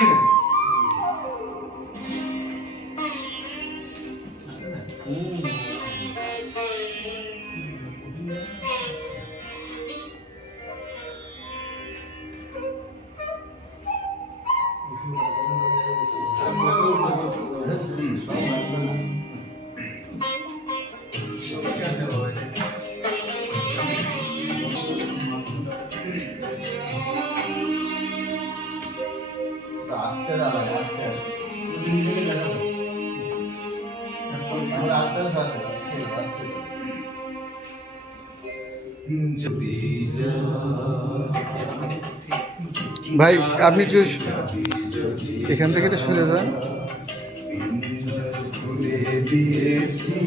আস্তে যাবে আস্তে আস্তে আস্তে আস্তে আস্তে ভাই আপনি একটু এখান থেকে এটা সরে যান। দিয়েছি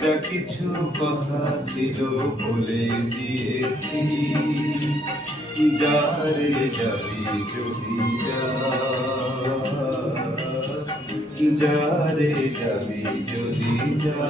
যা কিছু কথা ছিল বলে দিয়েছি, যারে যাবি যদি যারে যাবি যদি যা।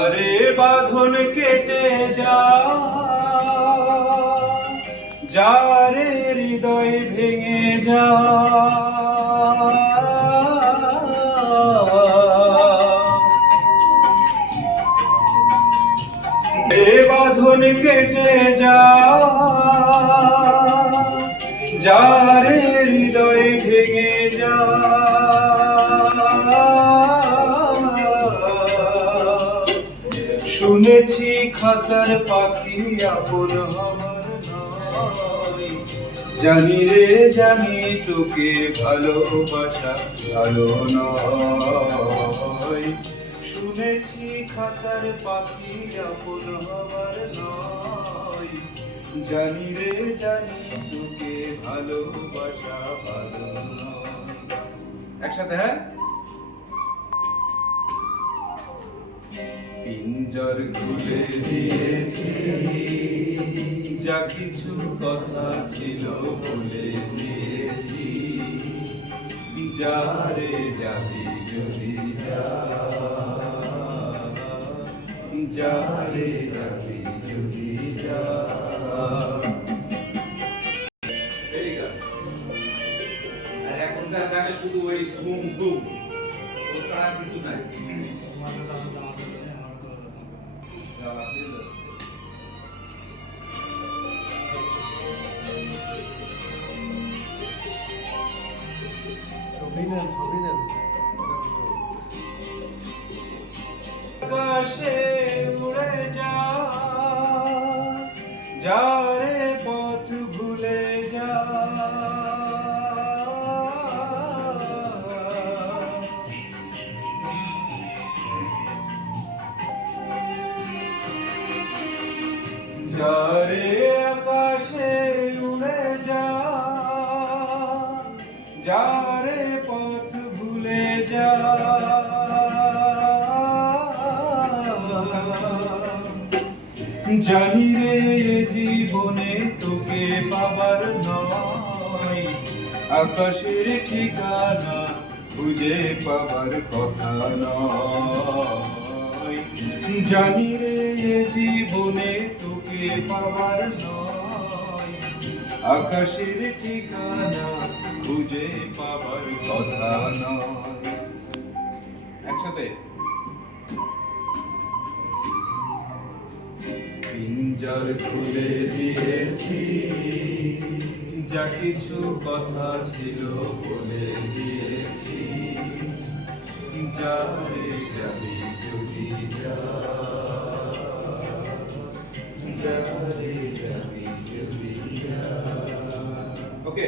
আরে বাঁধন কেটে যা, যারে হৃদয় ভেঙে যা, এ বাঁধন কেটে যা, যারে হৃদয় ভেঙে যা। শুনেছি খাঁচার পাখি আপন আমার নয়, জানি রে জানি তোকে ভালোবাসা ভালো নয়। শুনেছি খাঁচার পাখি আপন আমার নয়, জানি রে জানি তোকে ভালোবাসা ভালো নয়। একসাথে হ্যাঁ। পিঞ্জর খুলে দিয়েছি যা কিছু কথা ছিল বলে দিয়েছি, যারে যাবি যদি যারে যাবি যদি যা। এখনকার গানে শুধু ওই ঘুম ঘুম, ও ছাড়া কিছু নাই। আকাশে উড়ে যা, যারে পথ ভুলে যা, যারে আকাশে উড়ে যা, যারে পথ ভুলে যা। জানি রে জীবনে তোকে পাবার নয়, আকাশের ঠিকানা খুঁজে পাবার কথা নয়। জানি রে জীবনে তোকে পাবার নয়, আকাশের ঠিকানা খুঁজে পাবার কথা নয়। একসাথে। পিঞ্জর খুলে দিয়েছি যা কিছু কথা ছিল বলে দিয়েছি, যারে যাবি যদি যারে যাবি যদি। ওকে।